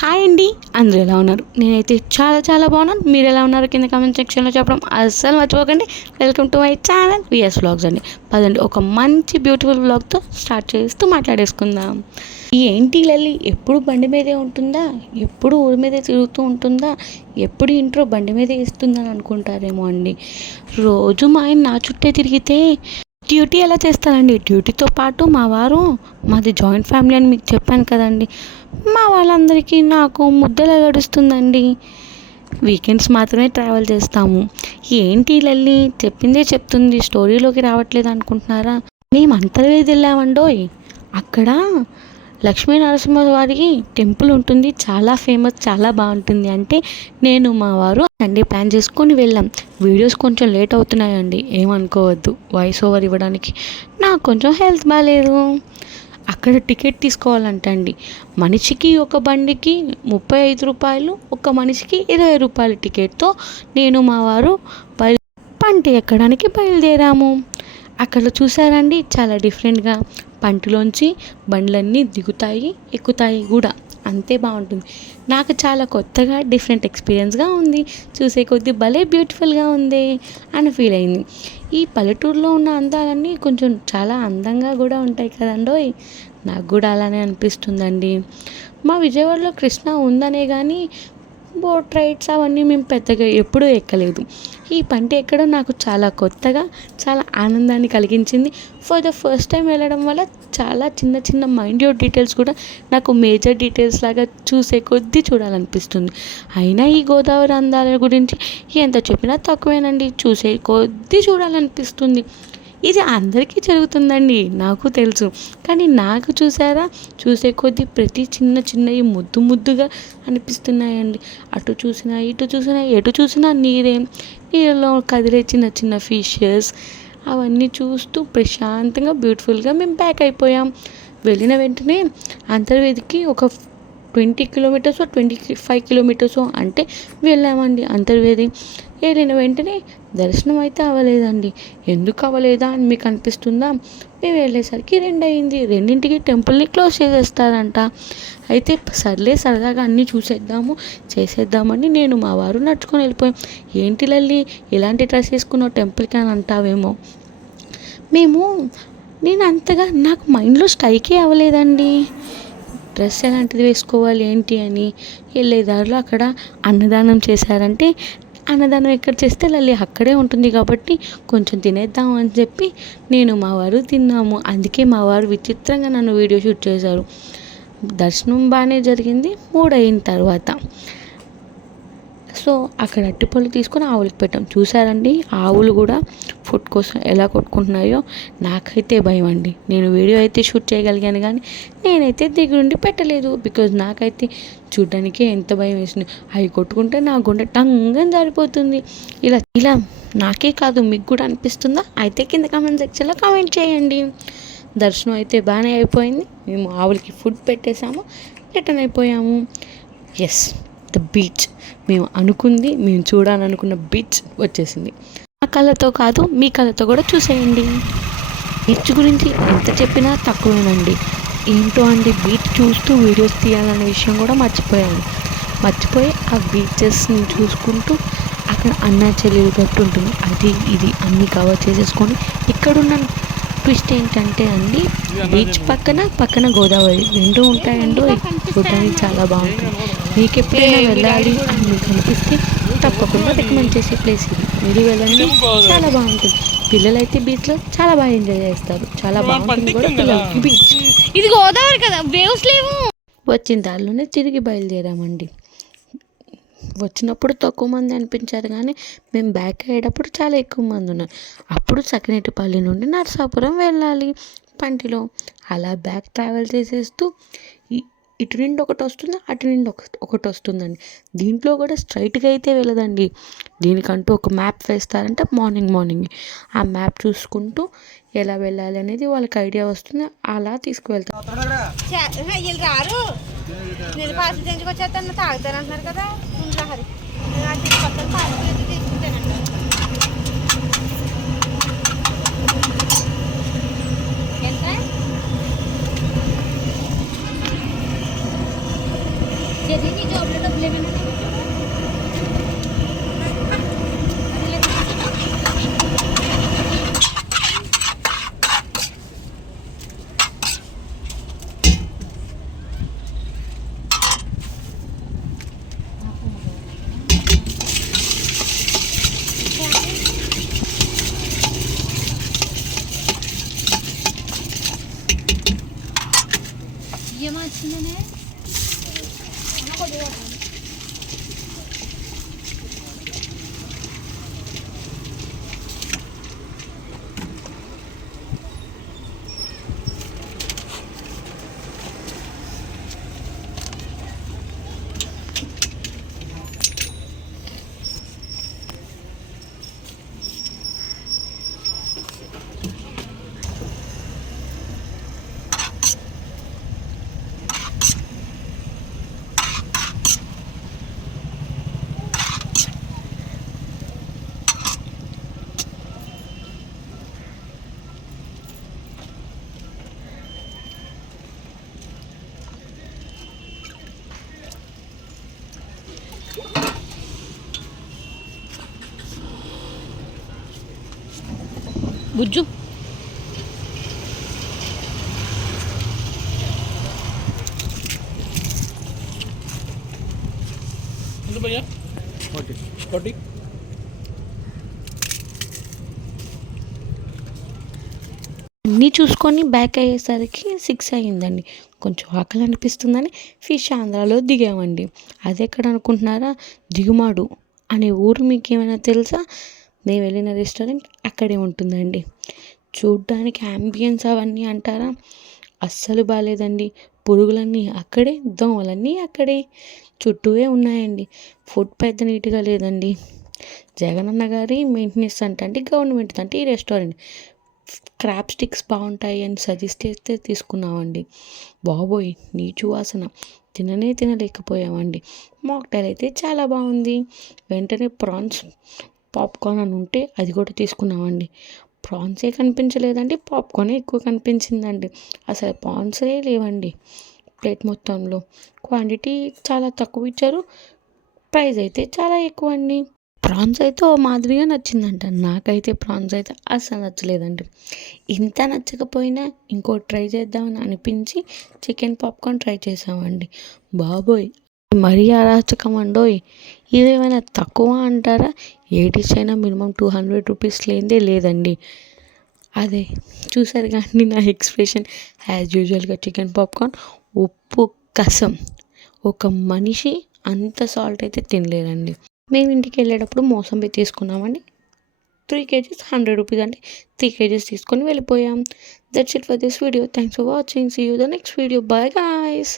Hi అండి. అందరూ ఎలా ఉన్నారు? నేనైతే చాలా చాలా బాగున్నాను. మీరు ఎలా ఉన్నారు? కింద కామెంట్ సెక్షన్లో చెప్పడం అస్సలు మర్చిపోకండి. Welcome to my channel VS vlogs అండి. పదండి ఒక మంచి బ్యూటిఫుల్ వ్లాగ్తో స్టార్ట్ చేస్తూ మాట్లాడేసుకుందాం. ఈ ఏంటి లల్లి? ఎప్పుడు బండి మీదే ఉంటుందా? ఎప్పుడు ఊరి మీదే తిరుగుతూ ఉంటుందా? ఎప్పుడు ఇంట్రో బండి మీదే ఇస్తుందని అనుకుంటారేమో అండి. రోజు మా ఆయన నా చుట్టే తిరిగితే డ్యూటీ ఎలా చేస్తారండి? డ్యూటీతో పాటు మా వారు మాది జాయింట్ ఫ్యామిలీ అని మీకు చెప్పాను కదండి. మా వాళ్ళందరికీ నాకు ముద్దలా గడుస్తుందండి. వీకెండ్స్ మాత్రమే ట్రావెల్ చేస్తాము. ఏంటి లల్లి? చెప్పిందే చెప్తుంది. స్టోరీలోకి రావట్లేదు అనుకుంటున్నారా? మేము అంతర్వేది వెళ్ళామండోయ్. అక్కడ లక్ష్మీ నరసింహవారికి టెంపుల్ ఉంటుంది. చాలా ఫేమస్ చాలా బాగుంటుంది. అంటే నేను మా వారు సండే ప్లాన్ చేసుకొని వెళ్ళాం. వీడియోస్ కొంచెం లేట్ అవుతున్నాయండి. ఏమనుకోవద్దు. వాయిస్ ఓవర్ ఇవ్వడానికి. నాకు కొంచెం హెల్త్ బాగాలేదు అక్కడ టికెట్ తీసుకోవాలంటండి. మనిషికి ఒక బండికి ముప్పై ఐదు రూపాయలు ఒక మనిషికి ఇరవై రూపాయల టికెట్తో నేను మా వారు బయలు పంట ఎక్కడానికి బయలుదేరాము. అక్కడ చూసారండి చాలా డిఫరెంట్గా. పంటలోంచి బండ్లన్నీ దిగుతాయి ఎక్కుతాయి కూడా. అంతే బాగుంటుంది. నాకు చాలా కొత్తగా డిఫరెంట్ ఎక్స్పీరియన్స్గా ఉంది. చూసే కొద్దీ భలే బ్యూటిఫుల్గా ఉంది అని ఫీల్ అయింది. ఈ పల్లెటూరులో ఉన్న అందాలన్నీ కొంచెం చాలా అందంగా కూడా ఉంటాయి కదండోయ్. నాకు కూడా అలానే అనిపిస్తుందండి. మా విజయవాడలో కృష్ణ ఉందనే కానీ బోట్ రైడ్స్ అవన్నీ మేము పెద్దగా ఎప్పుడూ ఎక్కలేదు. ఈ పంట ఎక్కడం నాకు చాలా కొత్తగా చాలా ఆనందాన్ని కలిగించింది. ఫర్ ద ఫస్ట్ టైం వెళ్ళడం వల్ల చాలా చిన్న చిన్న మైండ్యూట్ డీటెయిల్స్ కూడా నాకు మేజర్ డీటెయిల్స్ లాగా చూసే కొద్దీ చూడాలనిపిస్తుంది. అయినా ఈ గోదావరి అందాల గురించి ఎంత చెప్పినా తక్కువేనండి. చూసే కొద్దీ చూడాలనిపిస్తుంది. ఇది అందరికీ జరుగుతుందండి నాకు తెలుసు. కానీ నాకు చూసారా? చూసే కొద్దీ ప్రతి చిన్న చిన్నవి ముద్దు ముద్దుగా అనిపిస్తున్నాయండి. అటు చూసినా ఇటు చూసినా ఎటు చూసినా నీరే. నీళ్ళలో కదిలే చిన్న చిన్న ఫిషెస్ అవన్నీ చూస్తూ ప్రశాంతంగా బ్యూటిఫుల్గా మేము ప్యాక్ అయిపోయాం. వెళ్ళిన వెంటనే అంతర్వేదికి ఒక twenty kilometres twenty five kilometres అంటే వెళ్ళామండి అంతర్వేది. వెళ్ళిన వెంటనే దర్శనం అయితే అవ్వలేదండి. ఎందుకు అవ్వలేదా అని మీకు అనిపిస్తుందా? మేము వెళ్ళేసరికి రెండు అయింది. రెండింటికి టెంపుల్ని క్లోజ్ చేసేస్తారంట. అయితే సర్లే సరదాగా అన్నీ చూసేద్దాము చేసేద్దామని నేను మా వారు నడుచుకొని వెళ్ళిపోయాం. ఏంటి లల్లి ఇలాంటి డ్రెస్ వేసుకున్నావు టెంపుల్కి అని అంటావేమో. మేము నేను అంతగా నాకు మైండ్లో స్ట్రైకే అవ్వలేదండి. డ్రెస్ ఎలాంటిది వేసుకోవాలి ఏంటి అని వెళ్ళే దారిలో అక్కడ అన్నదానం చేశారంటే అన్నదానం ఎక్కడ చేస్తే లల్లి అక్కడే ఉంటుంది కాబట్టి కొంచెం తినేద్దాం అని చెప్పి నేను మా వారు తిన్నాము. అందుకే మా వారు విచిత్రంగా నన్ను వీడియో షూట్ చేశారు. దర్శనం బాగానే జరిగింది. మూడు అయిన తర్వాత సో అక్కడ అట్టిపళ్ళు తీసుకొని ఆవులకి పెట్టాం. చూసారండి? ఆవులు కూడా ఫుడ్ కోసం ఎలా కొట్టుకుంటున్నాయో నాకైతే భయం అండి. నేను వీడియో అయితే షూట్ చేయగలిగాను కానీ నేనైతే దగ్గరుండి పెట్టలేదు. బికాజ్ నాకైతే చూడడానికే ఎంత భయం వేసింది. అవి కొట్టుకుంటే నా గుండె టంగని జారిపోతుంది. ఇలా ఇలా నాకే కాదు మీకు కూడా అనిపిస్తుందా? అయితే కింద కామెంట్ సెక్షన్లో కామెంట్ చేయండి. దర్శనం అయితే బాగానే అయిపోయింది. మేము ఆవులకి ఫుడ్ పెట్టేసాము రిటర్న్ అయిపోయాము. ఎస్ ద బీచ్ మేము అనుకుంది మేము చూడాలనుకున్న బీచ్ వచ్చేసింది. ఆ కళ్ళతో కాదు మీ కళ్ళతో కూడా చూసేయండి. బీచ్ గురించి ఎంత చెప్పినా తక్కువేనండి. ఏంటో అండి బీచ్ చూస్తూ వీడియోస్ తీయాలనే విషయం కూడా మర్చిపోయాను. మర్చిపోయి ఆ బీచెస్ని చూసుకుంటూ అక్కడ అన్నా చెల్లెలు గట్టు ఉంటుంది అది ఇది అన్నీ కవర్ చేసేసుకొని ఇక్కడున్న ట్విస్ట్ ఏంటంటే అండి బీచ్ పక్కన పక్కన గోదావరి రెండు ఉంటాయండో. చూడడానికి చాలా బాగుంటుంది. మీకు ఎప్పుడైనా వెళ్ళాలి అని మీకు అనిపిస్తే తప్పకుండా రికమెండ్ చేసే ప్లేస్ ఇది. మీరు వెళ్ళండి. చాలా బాగుంటుంది. పిల్లలైతే బీచ్లో చాలా బాగా ఎంజాయ్ చేస్తారు. చాలా బాగుంటుంది కూడా పిల్లలకి బీచ్ ఇది గోదావరి కదా. వేవ్స్ లేవు. వచ్చిన దారిలోనే తిరిగి బయలుదేరామండి. వచ్చినప్పుడు తక్కువ మంది అనిపించారు కానీ మేము బ్యాక్ అయ్యేటప్పుడు చాలా ఎక్కువ మంది ఉన్నారు. అప్పుడు సకినేటిపల్లి నుండి నరసాపురం వెళ్ళాలి పంటిలో. అలా బ్యాక్ ట్రావెల్ చేసేస్తూ ఇటు నుండి ఒకటి వస్తుంది అటు నుండి ఒక ఒకటి వస్తుందండి. దీంట్లో కూడా స్ట్రైట్గా అయితే వెళ్ళదండి. దీనికంటూ ఒక మ్యాప్ వేస్తారంటే మార్నింగ్ మార్నింగ్ ఆ మ్యాప్ చూసుకుంటూ ఎలా వెళ్ళాలి అనేది వాళ్ళకి ఐడియా వస్తుంది. అలా తీసుకువెళ్తాం. వీళ్ళు రారు. నేను పాస్ తెంచుకొచ్చేస్తాను తాగుతాను అంటున్నారు కదా ఉందా హరి నాకు ఈ పక్కన పాస్ తీసుకుంటానండి 山 içinde ne? Ona koyuyorum. Bujju. భయ్యా. ఒకటి అన్నీ చూసుకొని బ్యాక్ అయ్యేసరికి సిక్స్ అయ్యిందండి. కొంచెం ఆకలి అనిపిస్తుందని ఫిష్ ఆంధ్రాలో దిగామండి. అది ఎక్కడ అనుకుంటున్నారా? దిగుమాడు అనే ఊరు మీకు ఏమైనా తెలుసా? నేను వెళ్ళిన రెస్టారెంట్ అక్కడే ఉంటుందండి. చూడ్డానికి అంబియన్స్ అవన్నీ అంటారా? అస్సలు బాగాలేదండి పురుగులన్నీ అక్కడే దోమలన్నీ అక్కడే. చుట్టూవే ఉన్నాయండి. ఫుడ్ పెద్ద నీట్గా లేదండి. జగనన్న గారి మెయింటెనెన్స్ అంటే అంటే గవర్నమెంట్ అంటే ఈ రెస్టారెంట్. క్రాప్ స్టిక్స్ బాగుంటాయి అని సజెస్ట్ చేస్తే తీసుకున్నామండి. బాబోయ్ నీచు వాసన. తిననే తినలేకపోయామండి. మాక్టైల్ అయితే చాలా బాగుంది. వెంటనే ప్రాన్స్ పాప్కార్న్ అని ఉంటే అది కూడా తీసుకున్నామండి. ప్రాన్సే కనిపించలేదండి పాప్కార్నే ఎక్కువ కనిపించిందండి. అసలు ప్రాన్సే లేవండి ప్లేట్ మొత్తంలో. క్వాంటిటీ చాలా తక్కువ ఇచ్చారు ప్రైస్ అయితే చాలా ఎక్కువ అండి ప్రాన్స్ అయితే ఓ మాదిరిగా నచ్చిందంట నాకైతే ప్రాన్స్ అయితే అస్సలు నచ్చలేదండి. ఇంత నచ్చకపోయినా ఇంకోటి ట్రై చేద్దామని అనిపించి చికెన్ పాప్కార్న్ ట్రై చేసామండి బాబోయ్! మరీ అరాచకం అండోయ్ ఇదేమైనా తక్కువ అంటారా? ఏ డిష్ అయినా మినిమం టూ హండ్రెడ్ రూపీస్ లేనిదే లేదండి. అదే చూసారు కానీ నా ఎక్స్ప్రెషన్. యాజ్ యూజువల్గా చికెన్ పాప్కార్న్ ఉప్పు కసం. ఒక మనిషి అంత సాల్ట్ అయితే తినలేదండి. మేము ఇంటికి వెళ్ళేటప్పుడు మోసంబి తీసుకున్నామండి. త్రీ కేజీస్ హండ్రెడ్ రూపీస్ అంటే త్రీ కేజీస్ తీసుకొని వెళ్ళిపోయాం. That's it for this video thanks for watching see you the next video bye guys